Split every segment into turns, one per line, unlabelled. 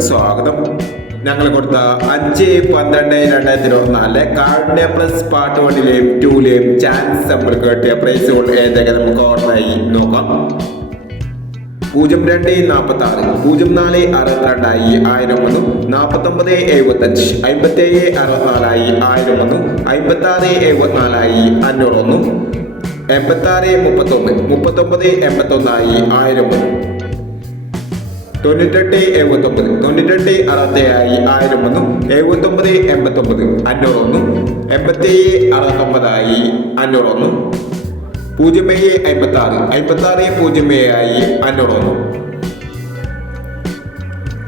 സ്വാഗതം. ഞങ്ങൾ കൊടുത്ത അഞ്ച് പന്ത്രണ്ട് രണ്ടായിരത്തി ഇരുപത്തി നാല് കാർഡിന്റെ പ്ലസ് പാർട്ട് വണ്ണിലെയും ടൂലെയും ചാൻസ് നമ്മൾ കേട്ടിയ പ്രൈസുകൾ ഏതൊക്കെ നമുക്ക് ഓർമ്മയായി നോക്കാം. പൂജ്യം രണ്ട് നാൽപ്പത്തി ആറ് പൂജ്യം നാല് അറുപത്തിരണ്ടായി ആയിരം ഒന്ന് നാൽപ്പത്തൊമ്പത് എഴുപത്തഞ്ച് അമ്പത്തേഴ് അറുപത്തിനാലായി ആയിരം ഒന്ന് അമ്പത്തി ആറ് എഴുപത്തിനാലായി അഞ്ഞൂറ് ഒന്ന് എൺപത്തി ആറ് മുപ്പത്തൊന്ന് മുപ്പത്തൊമ്പത് എൺപത്തൊന്നായി ആയിരം ഒന്ന് തൊണ്ണൂറ്റെട്ട് എഴുപത്തൊമ്പത്. തൊണ്ണൂറ്റെട്ട് അറുപത്തേഴായി ആയിരം ഒന്നും എഴുപത്തൊമ്പത് എൺപത്തൊമ്പത് അഞ്ഞൂറൊന്നും എൺപത്തേഴ് അറുപത്തൊമ്പതായി അഞ്ഞൂറൊന്നും പൂജ്യം ഏഴ് അമ്പത്താറ്. അമ്പത്താറ് പൂജ്യം ഏഴായി അഞ്ഞൂറൊന്നും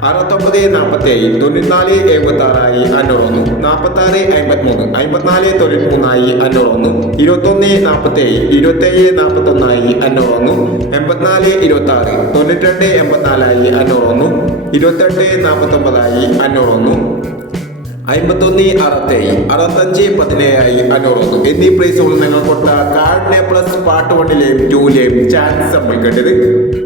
അറുപത്തൊമ്പത് നാൽപ്പത്തി ഏഴ് തൊണ്ണൂറ്റിനാല് എഴുപത്തി ആറായി അഞ്ഞൂറൊന്ന്. നാൽപ്പത്തി ആറ് അമ്പത്തിമൂന്ന്. അമ്പത്തിനാല് തൊണ്ണൂറ്റി മൂന്നായി അഞ്ഞൂറൊന്ന്. ഇരുപത്തൊന്ന് നാൽപ്പത്തി ഏഴ് ഇരുപത്തേഴ് നാൽപ്പത്തൊന്നായി അഞ്ഞൂറൊന്ന്. എൺപത്തിനാല് ഇരുപത്തി ആറ് തൊണ്ണൂറ്റിരണ്ട് എൺപത്തിനാലായി അഞ്ഞൂറൊന്ന്. ഇരുപത്തെട്ട് നാൽപ്പത്തൊമ്പതായി അഞ്ഞൂറൊന്ന്. അമ്പത്തൊന്ന് അറുപത്തേഴ് അറുപത്തഞ്ച് പതിനേഴായി അഞ്ഞൂറൊന്ന്. എന്നീ പ്രൈസുകൾ നിങ്ങൾ കൊടുത്ത കാർഡിനെ പ്ലസ് പാർട്ട് വണ്ണിലെയും ടൂലെയും ചാൻസ് നമ്മൾ കേട്ടത്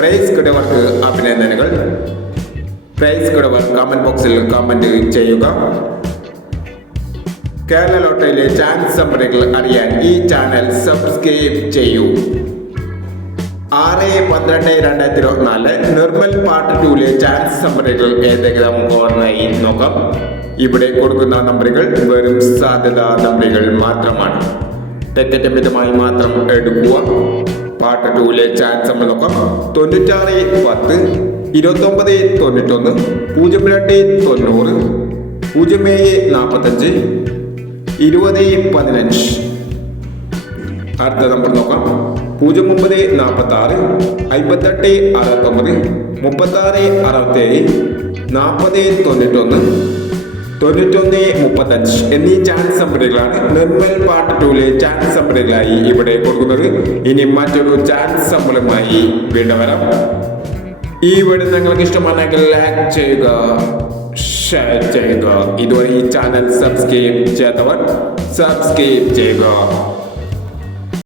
പ്രൈസ് കിടവർക്ക് അഭിനന്ദനങ്ങൾ. പ്രൈസ് കിടവർ കമന്റ് ബോക്സിൽ കമന്റ് ചെയ്യുക. കേരള ലോട്ടറിയിലെ ചാൻസ് നമ്പറുകൾ അറിയാൻ ഈ ചാനൽ സബ്സ്ക്രൈബ് ചെയ്യൂ. ആറ് പന്ത്രണ്ട് രണ്ടായിരത്തി ഇരുപത്തിനാല് നിർമ്മൽ പാർട്ട് ടൂലെ ചാൻസ് നമ്പറുകൾ ഏതെങ്കിലും ഓർമ്മയായി നോക്കാം. ഇവിടെ കൊടുക്കുന്ന നമ്പറുകൾ വെറും സാധ്യതാ നമ്പറുകൾ മാത്രമാണ്. തെറ്ററ്റമിതമായി മാത്രം എടുക്കുക. പാർട്ട് ടൂലെ ചാൻസ് നമ്മൾ തൊണ്ണൂറ്റാറ് പത്ത് ഇരുപത്തൊമ്പത് തൊണ്ണൂറ്റൊന്ന് പൂജ്യം രണ്ട് തൊണ്ണൂറ് പൂജ്യം ഏഴ് നാൽപ്പത്തഞ്ച് ഇരുപത് പതിനഞ്ച്. അടുത്ത നമ്പർ നോക്കാം. പൂജ്യം ഒമ്പത് നാൽപ്പത്തി ആറ് അമ്പത്തെട്ട് അറുപത്തൊമ്പത് മുപ്പത്തി ആറ് അറുപത്തേഴ് നാൽപ്പത് തൊണ്ണൂറ്റൊന്ന്. തൊണ്ണൂറ്റൊന്ന് മുപ്പത്തഞ്ച് എന്നീ ചാൻസ് സംബന്ധികളാണ് നിർമ്മൽ പാർട്ട് ടൂലെ ചാൻസ് സംബന്ധികളായി ഇവിടെ കൊടുക്കുന്നത്. ഇനി മറ്റൊരു ചാൻസ് സംബന്ധമായി വീണ്ടും വരാം. ഈ വീട് നിങ്ങൾക്ക് ഇഷ്ടമാണെങ്കിൽ ലൈക്ക് ചെയ്യുക ഷെയർ ചെയ്യുക. ഇതുവരെ ഈ ചാനൽ സബ്സ്ക്രൈബ് ചെയ്തവർ സബ്സ്ക്രൈബ് ചെയ്യുക.